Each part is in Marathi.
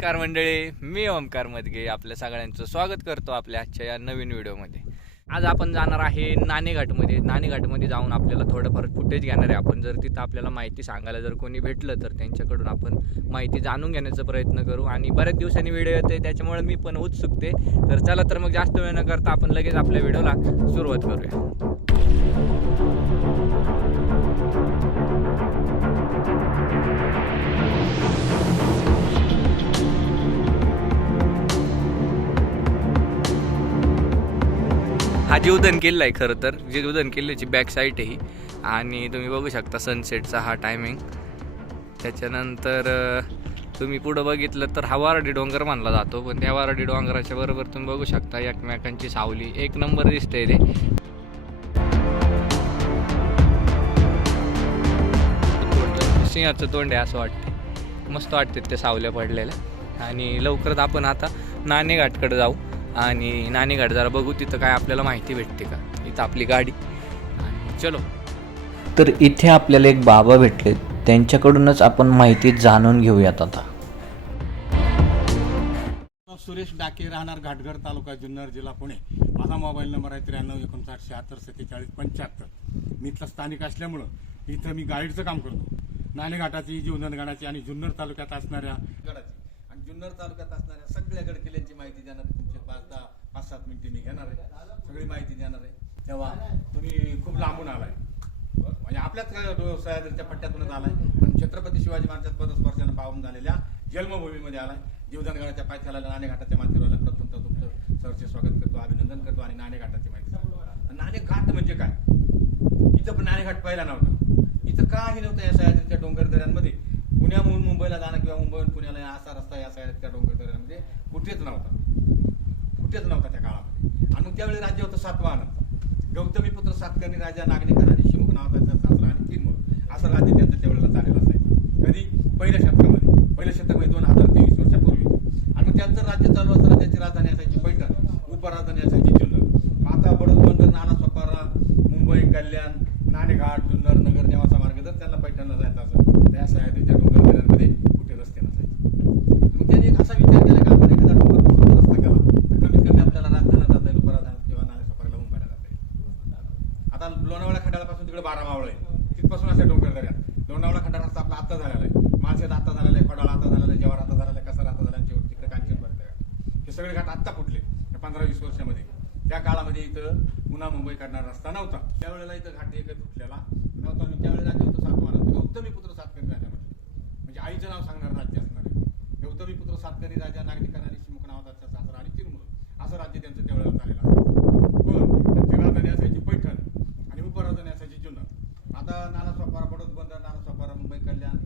नमस्कार मंडळी मी ओमकार मदगे आपल्या सगळ्यांचं स्वागत करतो आपल्या आजच्या या नवीन व्हिडिओमध्ये. आज आपण जाणार आहे नाणेघाटमध्ये. नाणेघाटमध्ये जाऊन आपल्याला थोडंफार फुटेज घेणार आहे. आपण जर तिथं आपल्याला माहिती सांगायला जर कोणी भेटलं तर त्यांच्याकडून आपण माहिती जाणून घेण्याचा प्रयत्न करू. आणि बऱ्याच दिवसांनी व्हिडिओ येते त्याच्यामुळे मी पण उत्सुकते. तर चला तर मग जास्त वेळ न करता आपण लगेच आपल्या व्हिडिओला सुरुवात करूया. हा जीवधन किल्ला आहे खरं तर. जीवधन किल्ल्याची बॅक साईड आहे ही. आणि तुम्ही बघू शकता सनसेटचा हा टायमिंग त्याच्यानंतर तुम्ही पुढं बघितलं तर हा वारडी डोंगर मानला जातो. पण त्या वारडी डोंगराच्या बरोबर तुम्ही बघू शकता एकमेकांची सावली. एक नंबर दिसते ते सिंहाचं तोंड आहे असं वाटते मस्त वाटते ते सावल्या पडलेल्या. आणि लवकरच आपण आता नाणेघाटकडे जाऊ. आणि नाणेघाट जरा बघू तिथं काय आपल्याला माहिती भेटते का? इथं आपली गाडी. आणि चलो. तर इथे आपल्याला एक बाबा भेटले. त्यांच्याकडूनच आपण माहिती जाणून घेऊयात आता. सुरेश डाके राहणार घाटघर तालुका जुन्नर जिल्हा पुणे. माझा मोबाईल नंबर आहे त्र्याण्णव एकोणसाठ शहात्तर सत्तेचाळीस पंच्याहत्तर. मी इथला स्थानिक असल्यामुळं इथं मी गाईडचं काम करतो. नाणेघाटाची जीवनगडाची आणि जुन्नर तालुक्यात असणाऱ्या गडाची जुन्नर तालुक्यात असणाऱ्या सगळ्या गडकिल्ल्यांची माहिती देणार आहे. तुमचे पाच दहा पाच सात मिनिटे मी घेणार आहे. सगळी माहिती देणार आहे. तेव्हा तुम्ही खूप लांबून आलाय. म्हणजे आपल्याच सह्याद्रीच्या पट्ट्यातूनच आलाय? पण छत्रपती शिवाजी महाराजांच्या पदस्पर्शानं पाहून झालेल्या जन्मभूमीमध्ये आलाय. जीवधनगडाच्या पायथ्याला नाणेघाटाच्या माथेराला प्रथम तर तुमचं सरचे स्वागत करतो अभिनंदन करतो आणि नाणेघाटाची माहिती सांगतो. नाणेघाट म्हणजे काय? इथं पण नाणेघाट पहिला नव्हता. इथं काही नव्हतं या सह्याद्रीच्या डोंगर दऱ्यांमध्ये. पुण्याहून मुंबईला जाणं किंवा मुंबईहून पुण्याला या असा रस्ता या सह्याद्रीच्या डोंगर दऱ्यांमध्ये म्हणजे कुठेच नव्हता. कुठेच नव्हता त्या काळामध्ये. आणि मग त्यावेळी राज्य होतं सातवाहनाचं. गौतमी पुत्र सातकर्णी राजा नागनेकर आणि शिमुख नावाचा सासरा आणि तीन मुलं. असं राज्य त्यांचं त्यावेळेला चालेलं असायचं. कधी? पहिल्या शतकामध्ये. पहिल्या शतकामध्ये दोन हजार तेवीस वर्षापूर्वी. आणि मग त्यांचं राज्य चालू असताना त्यांची राजधानी असायची पैठण. उपराजधानी असायची जुन्नर. आता बडोद बंदर नाना सोपारा मुंबई कल्याण नाणेघाट जुन्नर नगर नेवासा मार्ग जर त्यांना पैठण जायचं असं त्या सह्याद्रीच्या डोंगर दऱ्यांमध्ये कुठे रस्ते नसायचे मग त्यांनी एक असा विचार केला की आपण एखादा डोंगर कुठून रस्ता केला तर कमीत कमी आपल्याला राजधानीला जाता येईल उपराजधानीत किंवा नाणेसोपाराला मुंबईला जाता येईल आता लोणावळा खंडाळापासून तिकडे बारा मावळ आहे तिथपासून असे डोंगर दऱ्या लोणावळा खंडाळा रस्ता आपला आता झालेला आहे माळशेत आता झालेला आहे खडाळा आता झालेला आहे जवार आता झालेला आहे कसार आता झाला आणि शेवट तिकडे कांचनबर घाट हे सगळे घाट आत्ता फुटले या पंधरा वीस वर्षामध्ये इथं पुन्हा मुंबई काढणारा रस्ता नव्हता. त्यावेळेला इथं घाट एकच फुटलेला नव्हता आणि त्यावेळेला राज्य होतं सातवाहनाचं गौतमी पुत्र सातकर्णी राजा म्हणजे म्हणजे आईचं नाव सांगणार राज्य असणार आहे गौतमी पुत्र सातकर्णी राजा नागरिकांना आणि शिमुख नावाचा सासरा आणि तीन मुलं असं राज्य त्यांचं त्यावेळेला झालेलं असायचं पण त्यांची राजधानी असायची पैठण आणि उपराजधानी असायची जुन्नर आता नाना सोपारा बडोद बंदर नाना सोपारा मुंबई कल्याण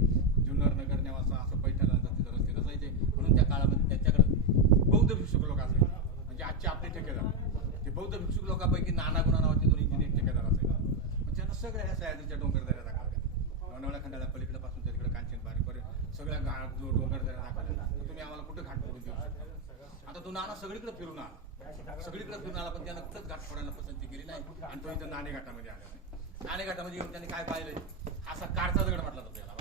जुन्नर नगर नेवासा असं पैठणला तिथं रस्ते नसायचे म्हणून त्या काळामध्ये त्यांच्याकडे बौद्ध भिक्षुक लोक असायचे म्हणजे आजचे आपले ठेकेदार ते बौद्ध भिक्षुक लोकांपैकी नाना गुणा नावाचे दोन इंजिनियर ठेकेदार असायचे. त्यांना सगळ्या ह्या सह्याद्रीच्या डोंगरदऱ्या दाखवल्या लोणावळा खंडाला पलीकडे पासून तिकडे कांचन पर्यंत सगळ्या घाट जो डोंगर दऱ्या दाखवल्या तर तुम्ही आम्हाला कुठं घाट पडून देऊ शकता? आता तो नाना सगळीकडे फिरून आला. सगळीकडे फिरून आला पण त्यानं कुठंच घाट पडायला पसंती केली नाही. आणि तो इथं नाणेघाटामध्ये आला. नाही नाणेघाटामध्ये येऊन त्यांनी काय पाहिलंय? असा कारचा दगड म्हटला जातो त्याला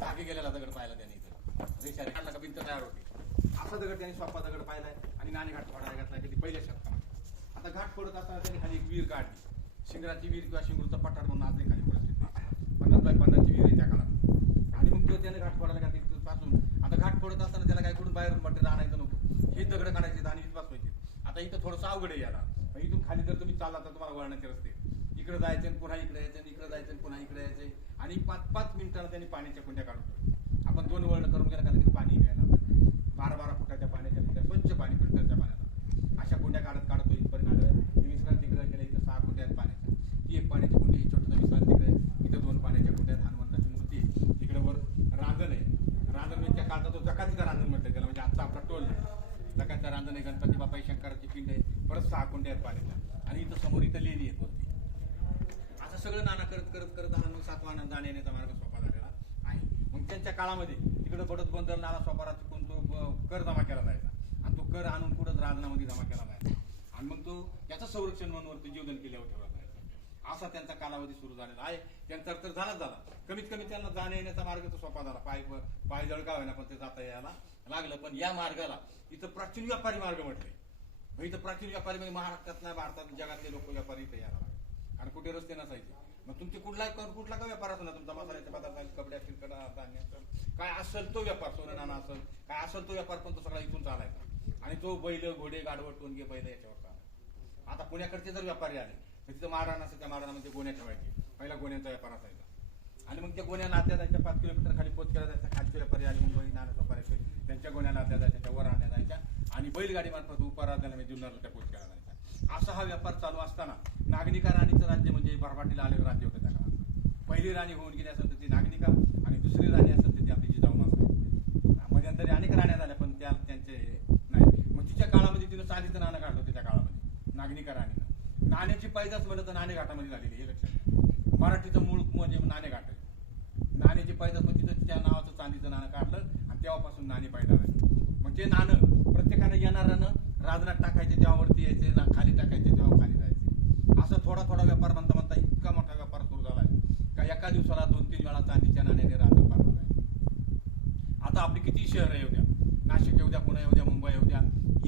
जागे गेलेला दगड पाहिला त्यांनी इथं. रेषाने काढला का भिंत तयार होती असा दगड त्यांनी स्वप्पा दगड पाहिलाय आणि नाणेघाट पडायला घातला कधी पहिल्या शतकामध्ये. आता घाट पडत असताना त्यांनी खाली एक विहीर काढली. शिंगराची विहीर किंवा शिंगूरचा पठार म्हणून आज खाली परिस्थिती पन्नास बाय पन्नासची विहीर आहे त्या काळात. आणि मग तो त्याने घाट पडायला का तिथपासून. आता घाट पडत असताना त्याला काय करून बाहेरून मटेरियल आणायचं नव्हतं. हे दगड काढायचे आणि इथं बसवायचे आता इथं थोडंसं अवघड आहे याला. इथून खाली जर तुम्ही चालला तर तुम्हाला वळणाचे रस्ते. इकडे जायचे आणि पुन्हा इकडे यायचे इकडे जायचे आणि पुन्हा इकडे यायचे. आणि पाच पाच मिनिटाला त्यांनी पाण्याच्या कुंड्या काढतो आपण दोन वळण करून गेला कारण की पाणी मिळालं बारा बारा फुटाच्या पाण्याच्या कुंड्या स्वच्छ पाणी फिल्टरच्या पाण्याला अशा कुंड्या काढत काढत इथपर्यंत आलं मी विश्रांतीगृह केलं इथं सहा कुंड्या आहेत पाण्याच्या ही एक पाण्याची कुंडी ही छोटं विश्रांतीगृह आहे. इथं दोन पाण्याच्या कुंड्या आहेत हनुमंताची मूर्ती आहे. इकडे वर रांजण आहे रांजण म्हणजे त्या काळचा तो जकातीचा रांजण म्हणतात त्याला म्हणजे आजचा आपला टोल शंकर आंदोलन गणपती बाप्पा शंकराची पिंड आहे परत सहा कुंड्या आहेत पाण्याच्या. आणि इथं समोर इथं लेणी आहेत वरती. असं सगळं नाना करत करत करत आला मग सातवाहन जाण्या येण्याचा मार्ग सोपा झालेला आहे. मग त्यांच्या काळामध्ये तिकडे बडत बंदर नाला सोपारा चुकून तो कर जमा केला जायचा. आणि तो कर आणून कुठं राजनामध्ये जमा केला जायचा. आणि मग तो त्याचं संरक्षण म्हणून वरती जीवदान केल्यावर ठेवला असा त्यांचा कालावधी सुरू झालेला आहे. त्यांचा तर झालाच झाला. कमीत कमी त्यांना जाण्या येण्याचा मार्ग तर सोपा झाला. पाय पाय जळका व्हायला पण ते जाता यायला लागलं. पण या मार्गाला इथं प्राचीन व्यापारी मार्ग म्हटले. मग इथं प्राचीन व्यापारी म्हणजे महाराष्ट्रात नाही भारतात जगातले लोक व्यापारी इथे यायला लागले. आणि कुठे रस्ते नसायचे. मग तुमचे कुठला कुठला का व्यापार असो ना तुमचा मसाल्याचे पदार्थ कपड्या फिरकडा धान्य काय असेल तो व्यापार सोनं नाना असेल. काय असेल तो व्यापार पण तो सगळा इथून चालायचा. आणि तो बैल घोडे गाडवट टोनगे बैल याच्यावर चालायचा. आता पुण्याकडचे जर व्यापारी आले तिथं महाराण असं त्या महाराणामध्ये गोण्या ठेवायचे. पहिला गोण्यांचा व्यापार असायचा. आणि मग त्या गोण्या लादल्या जायच्या पाच किलोमीटर खाली पोच केला जायचा. खालचे व्यापारी आणि मुंबई नाण्याचा पर्याय त्यांच्या गोण्या लादल्या जायच्या त्या वर आणल्या जायच्या. आणि बैलगाडी मार्फत उपाराधल्याला म्हणजे जुन्नरला त्या पोच केला जायचा. असा हा व्यापार चालू असताना नागनिका राणीचं राज्य म्हणजे भरभाटीला आलेलं राज्य होतं त्या काळात. पहिली राणी होऊन गेली असेल तर ती नागनिका आणि दुसरी राणी असेल तर ती आपली जिजाऊ मासा मध्यंतरी अनेक राण्या झाल्या पण त्या त्यांचे नाही. मग तिच्या काळामध्ये तिनं चालीचं नाणं काढलं होतं त्या काळामध्ये. नागनिका राणी. नाण्याची पैदास म्हणलं तर नाणेघाटामध्ये झालेली हे लक्षात मराठीचं मूळ म्हणजे नाणेघाट आहे. नाण्याची पैदास म्हणजे तिथं त्या नावाचं चांदीचं नाणं काढलं आणि तेव्हापासून नाणे पैदा झाले. मग ते नाणं प्रत्येकानं येणाऱ्यानं राजनात टाकायचे तेव्हावरती यायचे ना खाली टाकायचे तेव्हा खाली जायचे. असं थोडा थोडा व्यापार म्हणता म्हणता इतका मोठा व्यापार सुरू झाला आहे. का एका दिवसाला दोन तीन वेळा चांदीच्या नाण्याने राजन पाडणार आहे. आता आपली किती शहरं येऊ द्या. नाशिक येऊ द्या पुणे येऊ द्या मुंबई येऊ द्या.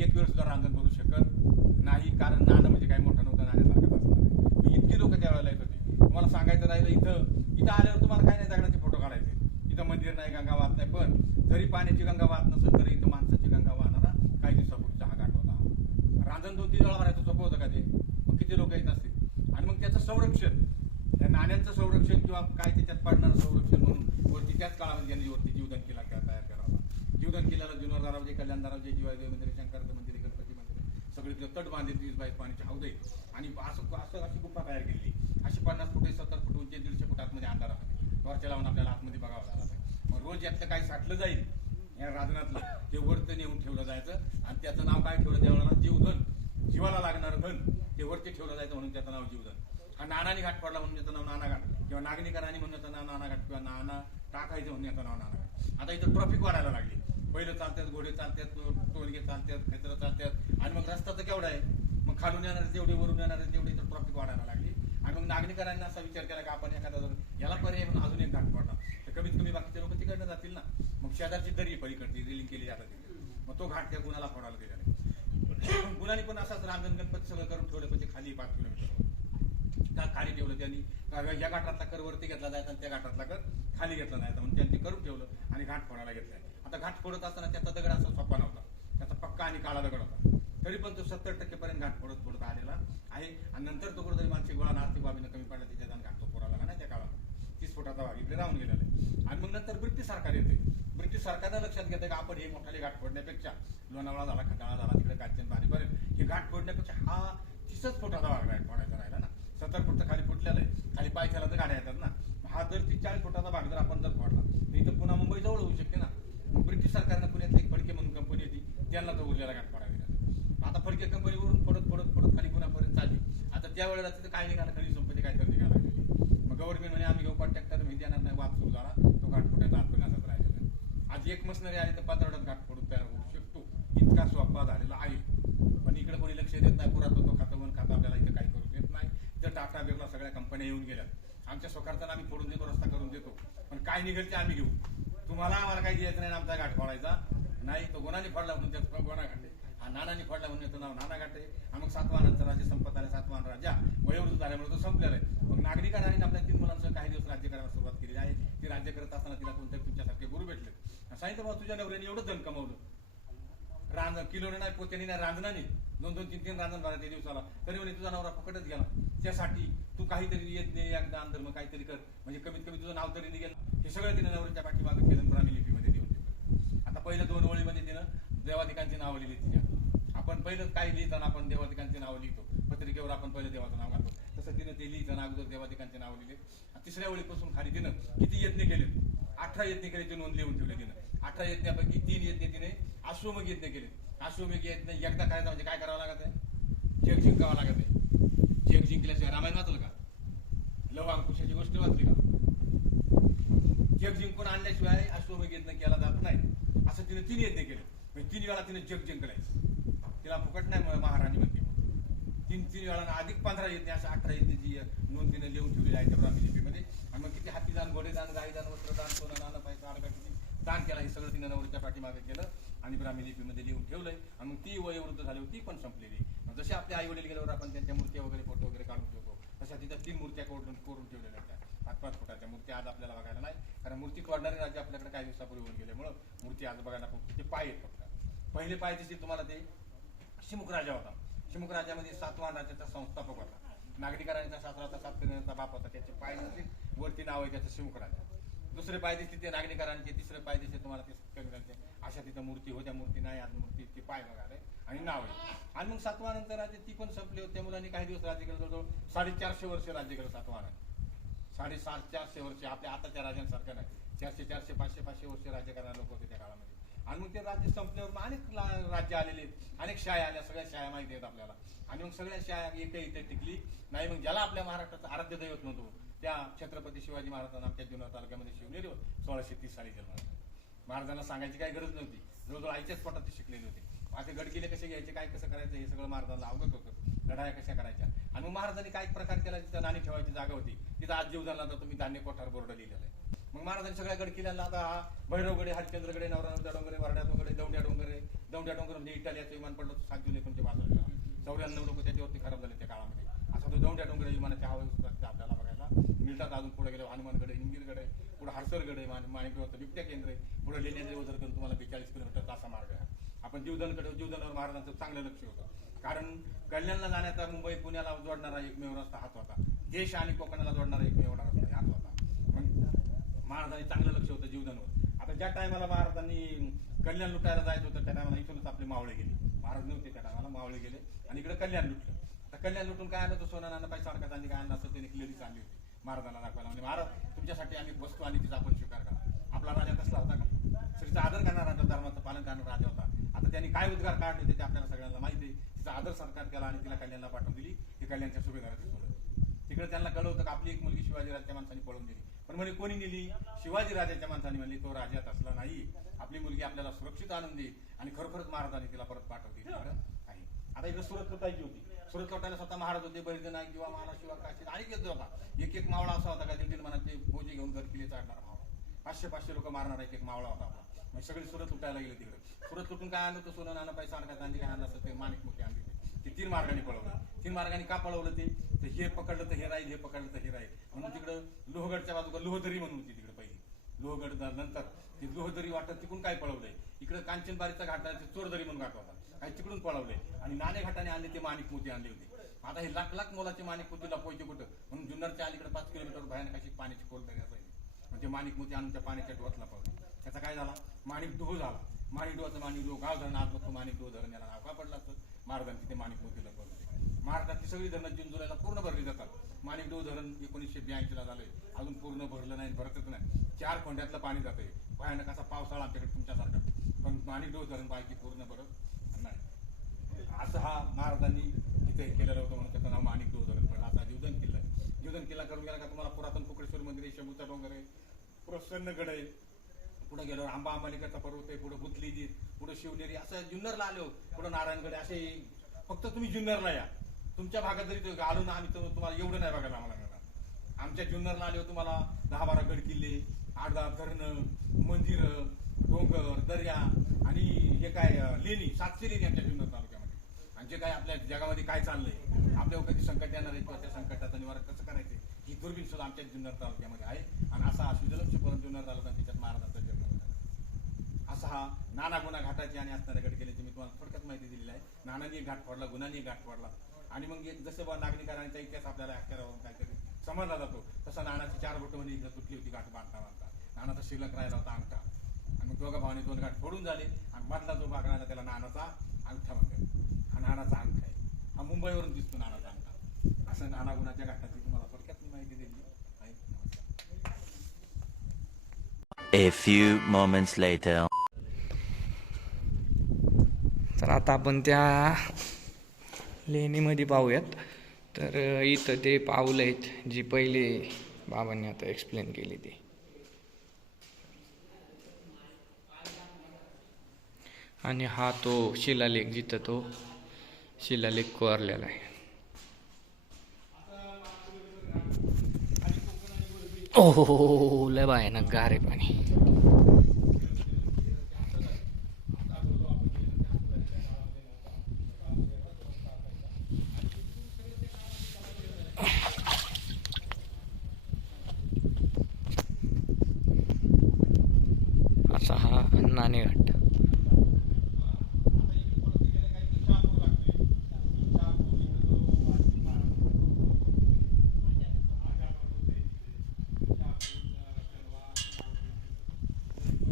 एक वेळ सुद्धा रांगण करू शकत नाही. कारण नाणं म्हणजे काही मोठं नव्हतं नाण्यासारखं असणार आहे मग इतकी लोक त्यावेळेला येत होते तुम्हाला सांगायचं राहिलं इथं. इथं आल्यावर तुम्हाला काही नाही दगडाचे फोटो काढायचे. इथं मंदिर नाही गंगा वाहत नाही. पण जरी पाण्याची गंगा वाहत नसेल तरी इथं माणसाची गंगा वाहणारा काही दिवसापूर्वीचा हा घाट होता. रांधण दोन तीन वेळा भरायचं सोपं होतं का ते? मग किती लोक येत असतील? आणि मग त्याचं संरक्षण त्या नाण्यांचं संरक्षण किंवा काय त्याच्यात पडणारं संरक्षण म्हणून वरती त्याच काळामध्ये त्यांनी वरती जीवदान किल्ला तयार करावा. जीवदान केलेला जुन्नर दारावजे कल्याण दारावजे जीवादेव मंदिर शंकराचं मंदिर गणपती मंदिर सगळीकडे तट बांधले तीस बाईस पाण्याची हौदे. आणि असं असं अशी गुफा तयार केली अशी पन्नास फुटे सत्तर फूट उंची दीडशे फूट आतमध्ये अंधारामध्ये टॉर्च लावून आपल्याला आतमध्ये बघावं त्यातलं यातलं काही साठलं जाईल या राजनातलं ते वरतं नेऊन ठेवलं जायचं. आणि त्याचं नाव काय ठेवलं त्यावेळेला जीवधन. जीवाला लागणारं धन. ते वरती ठेवलं जायचं म्हणून त्याचं नाव जीवधन. हा नानानी घाट पडला म्हणून त्याचं नाव नाना घाट किंवा नागणीकरांनी म्हणून त्याचं नाव नाना घाट किंवा नाना टाकायचं म्हणून याचं नाव नाना घाट आता इथं ट्रॉफिक वाढायला लागली. पहिलं चालतात घोडे चालतात टोलगे चालतात खेत्र चालतात. आणि मग रस्ता तर केवढा आहे. मग खालून येणारे तेवढे वरून येणारे तेवढे इथं ट्रॉफिक वाढायला लागली. आणि मग नागरिकांनी असा विचार केला की आपण एखादा जर याला पर्याय म्हणून अजून एक घाट पडला. तर कमीत कमी बाकीचे लोक तिकडनं जातील ना. मग शेजारची दरी पलीकडची रिलिंग केली जातात मग तो घाट त्या गुणाला फोडायला गेला गुणाने पण असाच रांजण गणपती सगळं करून ठेवलं म्हणजे खाली पाच किलोमीटर. त्या खाली ठेवलं त्यांनी? या घाटातला कर वरती घेतला जायचा आणि त्या घाटातला कर खाली घेतला जायचा म्हणून त्यांनी करून ठेवलं आणि घाट फोडायला घेतलाय आता घाट फोडत असताना त्याचा दगड असा सोपा नव्हता. त्याचा पक्का आणि काळा दगड होता. तरी पण तो सत्तर टक्के पर्यंत घाट फोडत फोडत आलेला आहे. आणि नंतर तो कुठेतरी मानसिक गोळा आर्थिक बाबीनं कमी पडला त्याच्यात आणि घाट तो फोडायला लागला नाही त्या काळात तीस फुटाचा भाग इकडे राहून गेलेला आहे. आणि मग नंतर ब्रिटिश सरकार येते. ब्रिटिश सरकारनं लक्षात घेतं की आपण हे मोठाले घाट फोडण्यापेक्षा लोणावळा झाला खटाळा झाला तिकडे काचेन पाणी बरेल हे घाट फोडण्यापेक्षा हा तिसच फुटाचा भाग आहे फोडायचा राहिला ना. सत्तर तर खाली फुटलेलं आहे. खाली पाय तर गाड्या येतात ना. हा जर ती चाळीस फुटाचा भाग जर आपण जर फोडला तर इथं पुन्हा मुंबई जवळ होऊ शकते ना. ब्रिटिश सरकारनं पुण्यातली एक फडके म्हणून कंपनी होती. त्यांना तो उरलेला गाठ फोडावी लागला. आता फडके कंपनीवरून फोडत फोडत फोडत खाली पुण्यापर्यंत चालली. आता त्यावेळेला वेळेला तिथे काय निघालं? खरी संपत्ती काय करते निघायला लागली मग गव्हर्नमेंट म्हणे आम्ही घेऊ कॉन्ट्रॅक्टर मी देणार नाही वाद सुरू झाला तो घाटफोट्याचा फोडायचा राहिलेला आहे. आज एक मशनरी आली तर पंधरवड्यात घाट फोडून तयार होऊ शकतो. इतका सोपा झालेला आहे. पण इकडे कोणी लक्ष देत नाही पुरातत्व खातं वन खातं आपल्याला इथं काही करू देत नाही. तर टाटा बिर्ला सगळ्या कंपन्या येऊन गेल्या. आमच्या स्वकारताना आम्ही फोडून देतो रस्ता करून देतो. पण काय निघेल ते आम्ही घेऊ. तुम्हाला आम्हाला काही द्यायचं नाही आमचा घाट फोडायचा नाही तो कोणाने फोडला म्हणून त्याचं गोणा घाटले हा नानाने फोडला म्हणून येतो नाव नाना गाठे आणि मग सातवाहनांचा राज्य संपत आले सातवाहन राजा. वयोवृद्ध झाल्यामुळे तो संपलेला आहे. मग नागरिकांनी आपल्या तीन मुलांसह काही दिवस राज्य करायला सुरुवात केली आहे. ती राज्य करत असताना तिला कोणत्या तुमच्यासारखे गुरु भेटले? सांगितलं बाबा तुझ्या नवऱ्याने एवढं धन कमवलं. रांध किलोने नाही पोत्याने नाही रांधणाने दोन दोन तीन तीन रांजण झाला त्या दिवसाला. तरी म्हणे तुझा नवरा फुकटच गेला. त्यासाठी तू काहीतरी येत नाही एकदा अंधर्म काहीतरी कर. म्हणजे कमीत कमी तुझं नाव तरी निघेल. हे सगळं तिने नवऱ्याच्या पाठीमागे केलं पुराणी लिपीमध्ये देऊन आता पहिल्या दोन ओळीमध्ये तिनं देवाधिकांची नावं लिहिली तिच्या. आपण पहिलं काय लिहिताना आपण देवाधिकांची नावं लिहितो. पत्रिकेवर आपण पहिलं देवाचं नाव घालतो. तसं तिनं ते लिहिताना अगोदर देवाधिकांचे नाव लिहिले. आणि तिसऱ्या वेळीपासून खाली तिनं किती यज्ञ केले? अठरा यज्ञ केले ते नोंद लिहून ठेवले तिनं. अठरा यज्ञापैकी तीन यज्ञ तिने अश्वमेघ यज्ञ केले. अश्वमेघ यज्ञ एकदा करायचा म्हणजे काय करावं लागत आहे? जग जिंकावं लागत आहे. जग जिंकल्याशिवाय रामायण वाचलं का? लव अंकुशाची गोष्ट वाचली का? जग जिंकून आणल्याशिवाय अश्वमेघ यज्ञ केला जात नाही. असं तिने तीन यज्ञ केले. म्हणजे तीन वेळा तिने जग जिंकलाय. तिला फुकट नाही महाराणी म्हणते तीन तीन वेळा अधिक पंधरा येत नाही अशा अठरा येते नोंद तिने लिहून ठेवलेली आहे त्या ब्राह्मी लिपीमध्ये. आणि मग किती गाई दान गाईदान वस्त्रदान सोनं दान पैसा अडका किती दान केला हे सगळं तिने नवरीच्या पाठीमागे केलं आणि ब्राह्मी लिपीमध्ये लिहून ठेवलंय. आणि मग ती वयोवृद्ध झाली होती पण संपलेली जसे आपले आई वडील गेल्यावर आपण त्यांच्या मूर्त्या वगैरे फोटो वगैरे काढून ठेवतो तशा तिथं तीन मूर्त्या कोरून कोरून ठेवलेल्या आहेत त्या. पाच पाच फुटाच्या मूर्त्या आज आपल्याला बघायला नाही. कारण मूर्ती तोडणारे राज्य आपल्याकडे काही दिवसापूर्वी होऊन गेल्यामुळं मूर्ती आज बघायला खूप ते पाय आहेत फक्त. पहिले पाय दिसतील तुम्हाला ते शिमुख राजा होता. शिमुख राजामध्ये सातवाहन राजाचा संस्थापक होता. नागरिकांचा शास्त्राचा सातकर्णीचा बाप होता. त्याचे पाय दिसतील वरती नाव आहे त्याचं शिमुख राजा. दुसरे पाय दिसतील ते नागरिकांचे तिसरे पाय दिसते तुम्हाला ते अशा तिथं मूर्ती होत्या मूर्ती नाही आज ती पाय बघायला आणि नाव आहे. आणि मग सातवाहनंतर राज्य ती पण संपली होती. त्या मुलांनी काही दिवस राज्य केलं जवळजवळ साडेचारशे वर्ष राज्य केलं सातवाहन साडेसात चारशे वर्ष आपल्या आताच्या राजांसारखं नाही. चारशे चारशे पाचशे पाचशे वर्ष राज्य करणारे लोक होते त्या काळामध्ये. आणि मग ते राज्य संपल्यावर मग अनेक ला- राज्य आलेले आहेत. अनेक शाळा आल्या सगळ्या शाळा माहिती आहेत आपल्याला. आणि मग सगळ्या शाळा एक इथे टिकली नाही मग ज्याला आपल्या महाराष्ट्राचं आराध्य दैवत नव्हतो त्या छत्रपती शिवाजी महाराजांना आमच्या जुन्नर तालुक्यामध्ये शिवलेले होते सोळाशे तीस साली जन्म महाराजांना सांगायची काही गरज नव्हती. जवळजवळ आईच्याच पोटात ते शिकलेले होते. असे गडकिले कसे घ्यायचे काय कसं करायचं हे सगळं महाराजांना अवगत होतं. लढाया कशा करायच्या? आणि मग महाराजांनी काय प्रकार केला? तिथं नाणी ठेवायची जागा होती. तिथं आज जीव झाला तर तुम्ही धान्य कोठार बोर्ड लिहिलेला आहे. मग महाराजांनी सगळ्या गड किल्ल्यांना आता हा भैरवगडे हरिश्चंद्रगडे नवरानंदा डोंगरे वरड्या डोंगरे दौंड्या डोंगरे दौंड्या डोंगर म्हणजे इटालियाचं विमान पडलं सात जुलै एकोणीशे बासष्टला चौऱ्याण्णव लोक त्याच्यावरती खराब झाले त्या काळामध्ये. असं तो दौंड्या डोंगरे विमानाच्या हवा आपल्याला बघायला मिळतात. अजून पुढे गेले हनुमानगडे हिंगीरगड आहे पुढे हरसरगड आहे माणिकवरचं बिबट्या केंद्र आहे. पुढे लेण्याचे वजर करून तुम्हाला बेचाळीस किलोमीटर असा मार्ग आहे. आपण जीवदानकडे जीवदानावर महाराजांचं चांगलं लक्ष होतं. कारण कल्याणला जाण्याचा मुंबई पुण्याला जोडणारा एकमेव रस्ता हाच होता. देश आणि कोकणाला जोडणारा एकमेव रस्ता. महाराजांनी चांगलं लक्ष होतं जीवदानवर. आता ज्या टायमाला महाराजांनी कल्याण लुटायला जायचं होतं त्या टायमाला इथूनच आपले मावळे गेले. महाराज नव्हते त्या टायमाला मावळे गेले. आणि इकडे कल्याण लुटलं. तर कल्याण लुटून काय आलं तर सोना पैसा अडकत आणि काय आणलं असं? त्यांनी क्लिअरली आणली होती. महाराजांना दाखवायला म्हणजे महाराज तुमच्यासाठी आम्ही वस्तू आणि तिचा आपण स्वीकार करा. आपला राजा कसला होता का? श्रीचा आदर करणारा धर्माचं पालन करणारा राजा होता. आता त्यांनी काय उद्गार काढले होते ते आपल्याला सगळ्यांना माहिती आहे. तिचा आदर सरकार केला आणि तिला कल्याणला पाठवून दिली. ती कल्याणच्या सुभेदाराची सोडत तिकडे त्यांना कळलं होतं की आपली एक मुलगी शिवाजीराजाच्या माणसाने पळून दिली पण म्हणे कोणी नेली? शिवाजी राजाच्या माणसाने म्हणली तो राजात असला नाही. आपली मुलगी आपल्याला सुरक्षित आणून देईल आणि खरोखरच महाराजांनी तिला परत आहे. आता इकडे सुरत लुटायची होती. सुरत लुटायला स्वतः महाराज होते नाईक किंवा महाराज शिवा काशी आणि येत होता एक एक मावळा असा होता का दीड मनाचे बोजे घेऊन घर किल्ले चढणारा मावळा. पाचशे पाचशे लोक मारणारा एक एक मावळा होता आपला. मग सगळी सुरत लुटायला गेले तिकडे. सुरत लुटून काय आणलं तर सोनं नाणं पैसा आणला काय आणलं असं ते? माणिक मुखी आणली. ते तीन मार्गाने पळवलं. तीन मार्गाने का पळवलं ते? तर हे पकडलं तर हे राहील हे पकडलं तर हे राहील. म्हणून तिकडं लोहगडच्या बाजूला लोहदरी म्हणून होती तिकडे पहिली. लोहगड नंतर ते लोहदरी वाटत तिकडून काय पळवलंय? इकडे कांचनबारीचा घाट आहे, ते चोरदरी म्हणून घाट होता. काही तिकडून पळवलंय. आणि नाणे घाटाने आणले ते माणिक मोती आणले होते. आता हे लाख लाख मोलाचे माणिक मोती लपवायचे कुठं? म्हणून जुन्नरच्या अलीकडे पाच किलोमीटर भयानक अशी पाण्याची खोल दरी असायची म्हणजे माणिक मोती आणून त्या पाण्याच्या डोहात लपवले त्याचा काय झाला? माणिक डोह झाला. माणिक डोहाचा माणिक डोह गाव धरण आज बघतो माणिक डोह धरण याला नाव का पडला असतं महाराजांनी तिथे माणिक मोती लपवले महाराष्ट्रातली सगळी धरणं जून जुलैला पूर्ण भरली जातात. माणिकडो धरण एकोणीसशे ब्याऐंशीला झालंय. अजून पूर्ण भरलं नाही भरतच नाही. चार खोंड्यातलं पाणी जातंय. भयानक असा पावसाळा आमच्याकडे तुमच्यासारखा. पण माणिकडो धरण बायकी पूर्ण भरत नाही. असं हा महाराजांनी तिथे केलेलं होतं म्हणून त्याचं नाव माणिक धरण. पण असा जीवधन किल्ला आहे. किल्ला करून गेला का तुम्हाला पुरातन कुकडेश्वर मंदिर आहे शंभूचा डोंगर आहे प्रसन्नगड आहे. पुढे गेल्यावर आंबा आंबालिकाचा पर्वत आहे पुढे बुतली पुढे शिवनेरी असं जुन्नरला आलो पुढे नारायणगड असे फक्त तुम्ही जुन्नरला या. तुमच्या भागात जरी आलो ना आम्ही तर तुम्हाला एवढं नाही बघायला आम्हाला मिळणार. आमच्या जुन्नरला आले तुम्हाला दहा बारा गड किल्ले आठ दहा धरणं मंदिरं डोंगर दर्या आणि हे काय लेणी सातशे लेणी आमच्या जुन्नर तालुक्यामध्ये. आणि जे काय आपल्या जगामध्ये काय चाललंय आपल्यावर कधी संकट येणार आहे किंवा त्या संकटाचं निवारण कसं करायचं ही दुर्बीण सुद्धा आमच्या जुन्नर तालुक्यामध्ये आहे. आणि असा सुजलम शिवरण जुन्नर तालुका त्याच्यात महाराजांचा असा हा नाना गुन्हा घाटाची आणि असणाऱ्या गड केल्याची मी तुम्हाला थोडक्यात माहिती दिलेली आहे. नानांनी घाट फोडला गुन्हानी घाट फोडला. आणि मग एक जसं बा नागरिकांचा इतिहास आपल्याला अक्षरावरून काहीतरी समजला जातो तसा नानाची चार बोटं म्हणजे इकडे तुटली होती घाट बांधता बांधता. नानाचा शिल्लक राहिला होता अंगठा. आणि मग दोघा भावाने दोन घाट फोडून झाले आणि मधला जो भाग राहिला त्याला नानाचा अंगठा म्हणतात. हा नानाचा अंगठा आहे. हा मुंबईवरून दिसतो नानाचा अंगठा. असं नाना गुणाच्या घाटाची तुम्हाला थोडक्यात मी माहिती दिली A few moments later. आता आपण त्या लेणीमध्ये पाहूयात. तर इथं ते पाऊल आहेत जी पहिले बाबांनी आता एक्सप्लेन केली ती. आणि हा तो शिलालेख जिथं तो शिलालेख कोरलेला आहे. ओ हो लय बाय ना गारे पाणी. नाणेघाट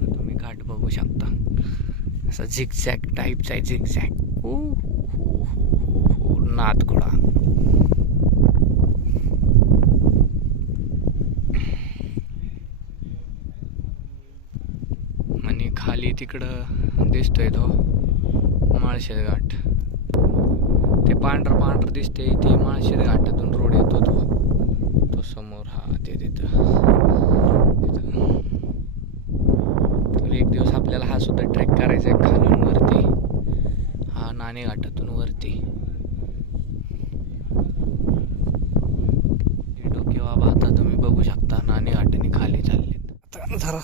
तुम्ही घाट बघू शकता. असा झिक झॅक टाईपचा आहे झिगझॅग ओ हो हो हो हो नाथखोळा आणि खाली तिकडं दिसतोय तो माळशेज घाट. ते पांढरं पांढरं दिसते ते माळशेज घाटातून रोड येतो तो. तो समोर हा ते तिथं. तिथं. तर एक दिवस आपल्याला हा सुद्धा ट्रेक करायचा आहे खालून वरती. हा नाणे घाटातून वरती. डोके बाबा आता तुम्ही बघू शकता नाणे घाटाने खाली चालले जरा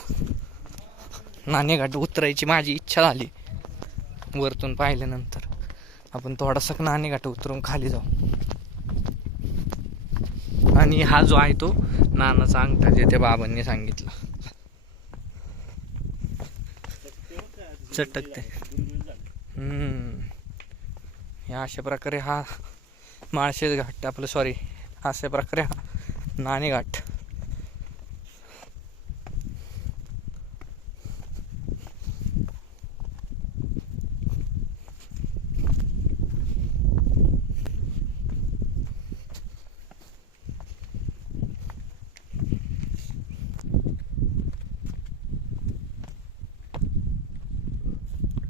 नाणेघाट उतरायची माझी इच्छा झाली. वरतून पाहिल्यानंतर आपण थोडासा नाणेघाट उतरून खाली जाऊ. आणि हा जो आहे तो नानाचा अंगठा जे त्या बाबांनी सांगितलं. चटकते. हम्म. या अशा प्रकारे हा माळशेज घाट आपलं सॉरी अशा प्रकारे हा नाणेघाट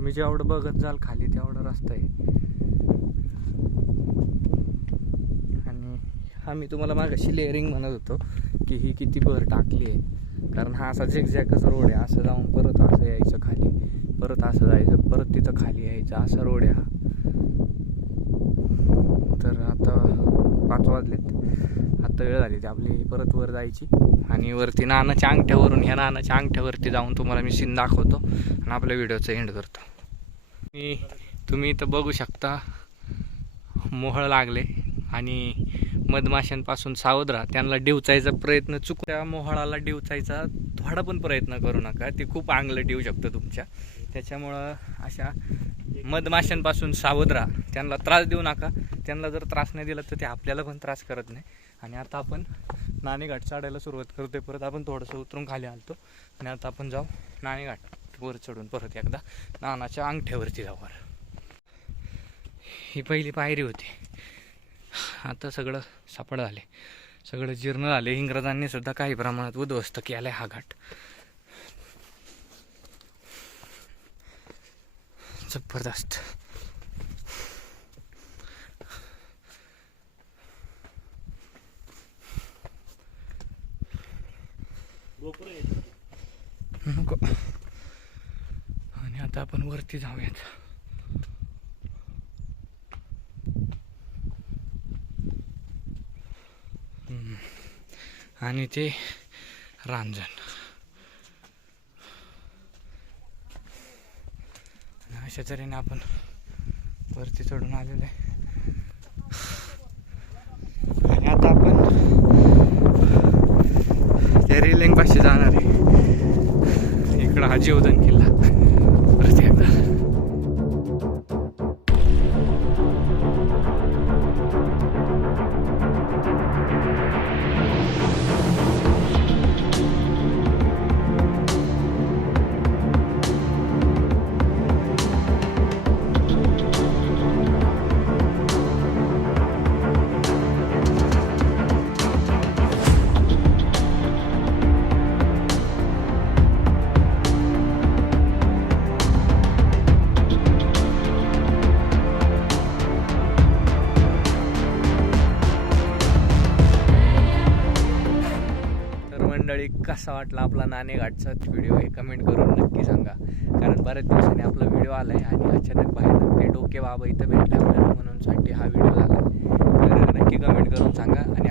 तुम्ही जेवढं बघत जाल खाली तेवढं रस्ता आहे. आणि हा मी तुम्हाला मागाशी लेअरिंग म्हणत होतो की ही किती भर टाकली आहे. कारण हा असा झेकझॅकच रोड आहे. असं जाऊन परत असं यायचं खाली परत असं जायचं परत तिथं खाली यायचं. असा रोड आहे हा. तर आता पाच वाजलेत. आता वेळ झाली ती आपली. परत वर जायची. आणि वरती नानाच्या अंगठ्यावरून ह्या नानाच्या अंगठ्यावरती जाऊन तुम्हाला मी सीन दाखवतो. आणि आपल्या व्हिडिओचं एंड करतो. तुम्ही इथं बघू शकता मोहळ लागले आणि मधमाशांपासून सावध राहा. त्यांना डिवचायचा प्रयत्न चुक त्या मोहळाला डिवचायचा थोडा पण प्रयत्न करू नका. ते खूप आंगलं डिवू शकतं तुमच्या. त्याच्यामुळं अशा मधमाशांपासून सावध राहा. त्यांना त्रास देऊ नका. त्यांना जर त्रास नाही दिला तर ते आपल्याला पण त्रास करत नाही. आणि आता आपण नाणेघाट चढायला सुरुवात करतोय. परत आपण थोडंसं उतरून खाली आलतो. आणि आता आपण जाऊ नाणेघाट. वर चढून परत एकदा नानाच्या अंगठ्यावरती जावर ही पहिली पायरी होती. आता सगळं सापड झाले. सगळं जीर्ण झाले. इंग्रजांनी सुद्धा काही प्रमाणात उद्ध्वस्त केलाय हा घाट. जबरदस्त. नको. आणि आता आपण वरती जाऊयात. आणि ते रांजण. अशा तऱ्हेने आपण वरती चढून आलेलं आहे. आणि आता आपण त्या रेलिंग पाशी जाणार आहे. इकडं हा जीवधन वाटला आपला नाणेघाटचा व्हिडिओ हे कमेंट करून नक्की सांगा. कारण बऱ्याच दिवसांनी आपला व्हिडिओ आला आहे आणि अचानक बाहेर ते डोके बाबा इथं भेटले आपल्याला म्हणून साठी हा व्हिडिओ झाला तर नक्की कमेंट करून सांगा आणि